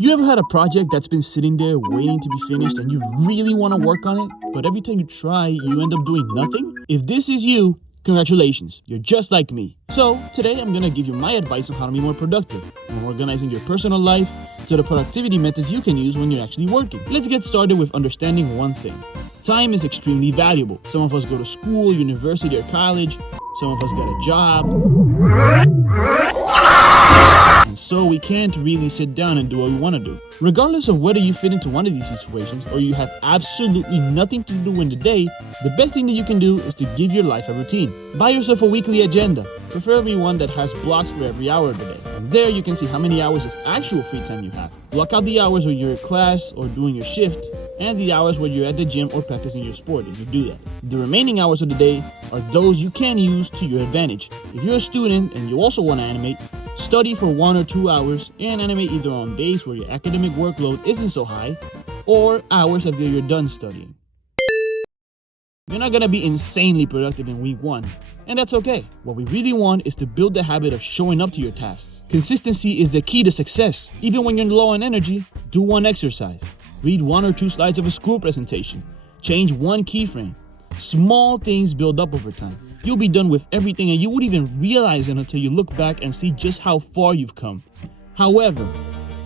You ever had a project that's been sitting there waiting to be finished and you really want to work on it, but every time you try, you end up doing nothing? If this is you, congratulations, you're just like me. So today I'm going to give you my advice on how to be more productive and organizing your personal life to the productivity methods you can use when you're actually working. Let's get started with understanding one thing. Time is extremely valuable. Some of us go to school, university, or college. Some of us get a job. And so we can't really sit down and do what we want to do. Regardless of whether you fit into one of these situations or you have absolutely nothing to do in the day, the best thing that you can do is to give your life a routine. Buy yourself a weekly agenda, preferably one that has blocks for every hour of the day. And there you can see how many hours of actual free time you have. Block out the hours where you're at class or doing your shift, and the hours where you're at the gym or practicing your sport if you do that. The remaining hours of the day are those you can use to your advantage. If you're a student and you also want to animate, study for 1 or 2 hours and animate either on days where your academic workload isn't so high or hours after you're done studying. You're not going to be insanely productive in week 1, and that's okay. What we really want is to build the habit of showing up to your tasks. Consistency is the key to success. Even when you're low on energy, do one exercise. Read 1 or 2 slides of a school presentation. Change one keyframe. Small things build up over time. You'll be done with everything and you won't even realize it until you look back and see just how far you've come. However,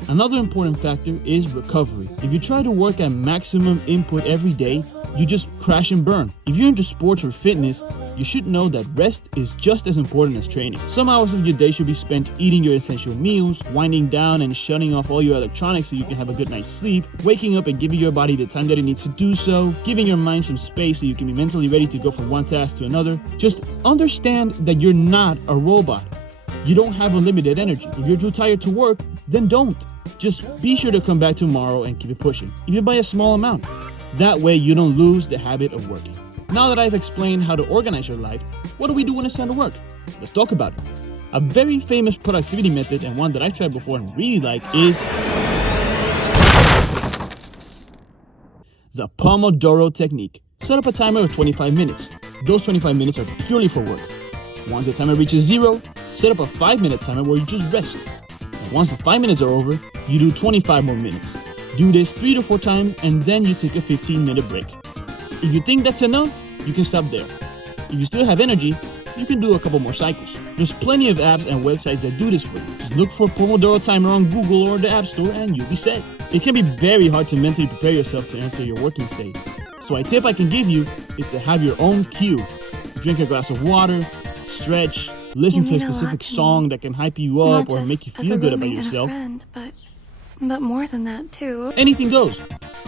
another important factor is recovery. If you try to work at maximum input every day, you just crash and burn. If you're into sports or fitness, you should know that rest is just as important as training. Some hours of your day should be spent eating your essential meals, winding down and shutting off all your electronics so you can have a good night's sleep, waking up and giving your body the time that it needs to do so, giving your mind some space so you can be mentally ready to go from one task to another. Just understand that you're not a robot. You don't have unlimited energy. If you're too tired to work, then don't. Just be sure to come back tomorrow and keep it pushing, even by a small amount. That way you don't lose the habit of working. Now that I've explained how to organize your life, what do we do when it's time to work? Let's talk about it. A very famous productivity method, and one that I tried before and really like, is the Pomodoro technique. Set up a timer of 25 minutes. Those 25 minutes are purely for work. Once the timer reaches 0, set up a 5-minute timer where you just rest. And once the 5 minutes are over, you do 25 more minutes. Do this 3 to 4 times and then you take a 15-minute break. If you think that's enough, you can stop there. If you still have energy, you can do a couple more cycles. There's plenty of apps and websites that do this for you. Just look for Pomodoro timer on Google or the App Store and you'll be set. It can be very hard to mentally prepare yourself to enter your working state. So a tip I can give you is to have your own cue. Drink a glass of water, stretch, listen to a specific song that can hype you up or make you feel good about yourself. But more than that too. Anything goes.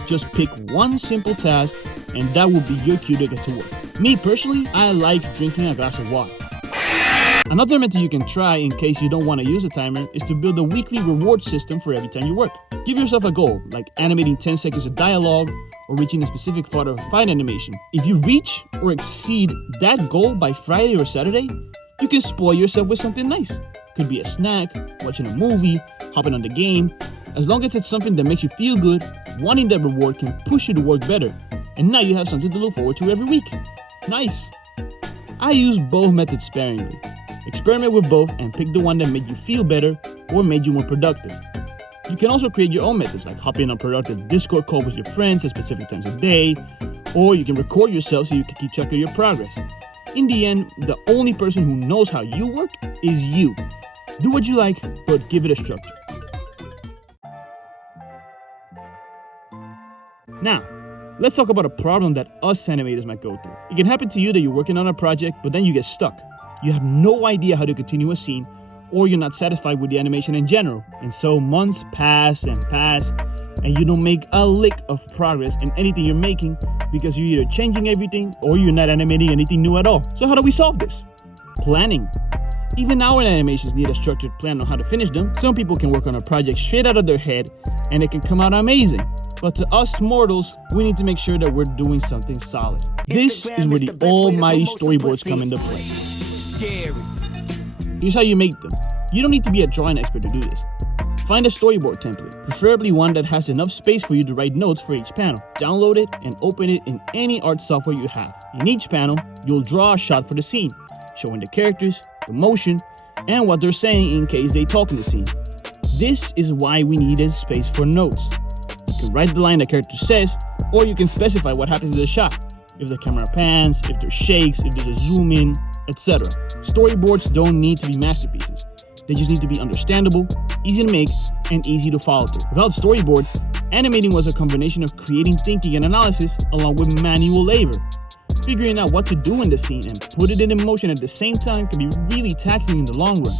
Just pick one simple task and that will be your cue to get to work. Me personally, I like drinking a glass of water. Another method you can try in case you don't want to use a timer is to build a weekly reward system for every time you work. Give yourself a goal, like animating 10 seconds of dialogue or reaching a specific part of a fight animation. If you reach or exceed that goal by Friday or Saturday, you can spoil yourself with something nice. Could be a snack, watching a movie, hopping on the game. As long as it's something that makes you feel good, wanting that reward can push you to work better. And now you have something to look forward to every week. Nice! I use both methods sparingly. Experiment with both and pick the one that made you feel better or made you more productive. You can also create your own methods, like hopping on productive Discord call with your friends at specific times of day, or you can record yourself so you can keep track of your progress. In the end, the only person who knows how you work is you. Do what you like, but give it a structure. Now, let's talk about a problem that us animators might go through. It can happen to you that you're working on a project, but then you get stuck. You have no idea how to continue a scene, or you're not satisfied with the animation in general. And so months pass, and you don't make a lick of progress in anything you're making because you're either changing everything or you're not animating anything new at all. So how do we solve this? Planning. Even our animations need a structured plan on how to finish them. Some people can work on a project straight out of their head and it can come out amazing. But to us mortals, we need to make sure that we're doing something solid. This is where the almighty storyboards come into play. Scary. Here's how you make them. You don't need to be a drawing expert to do this. Find a storyboard template, preferably one that has enough space for you to write notes for each panel. Download it and open it in any art software you have. In each panel, you'll draw a shot for the scene, showing the characters, the motion, and what they're saying in case they talk in the scene. This is why we need a space for notes. You can write the line the character says, or you can specify what happens in the shot. If the camera pans, if there shakes, if there's a zoom in, etc. Storyboards don't need to be masterpieces. They just need to be understandable, easy to make, and easy to follow through. Without storyboards, animating was a combination of creating thinking and analysis along with manual labor. Figuring out what to do in the scene and put it in motion at the same time can be really taxing in the long run.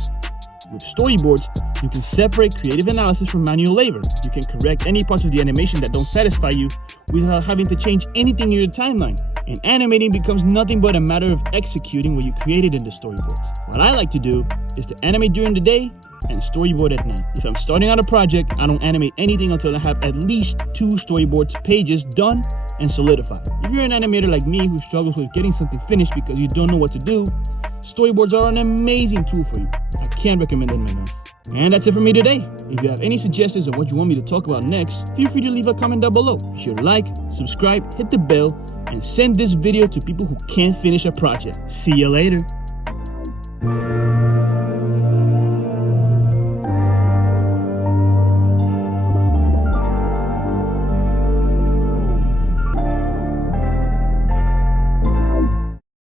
With storyboards, you can separate creative analysis from manual labor. You can correct any parts of the animation that don't satisfy you without having to change anything in your timeline. And animating becomes nothing but a matter of executing what you created in the storyboards. What I like to do is to animate during the day and storyboard at night. If I'm starting on a project, I don't animate anything until I have at least 2 storyboards pages done and solidified. If you're an animator like me who struggles with getting something finished because you don't know what to do, storyboards are an amazing tool for you. I can't recommend them enough. And that's it for me today. If you have any suggestions of what you want me to talk about next, feel free to leave a comment down below. Be sure to like, subscribe, hit the bell, and send this video to people who can't finish a project. See you later.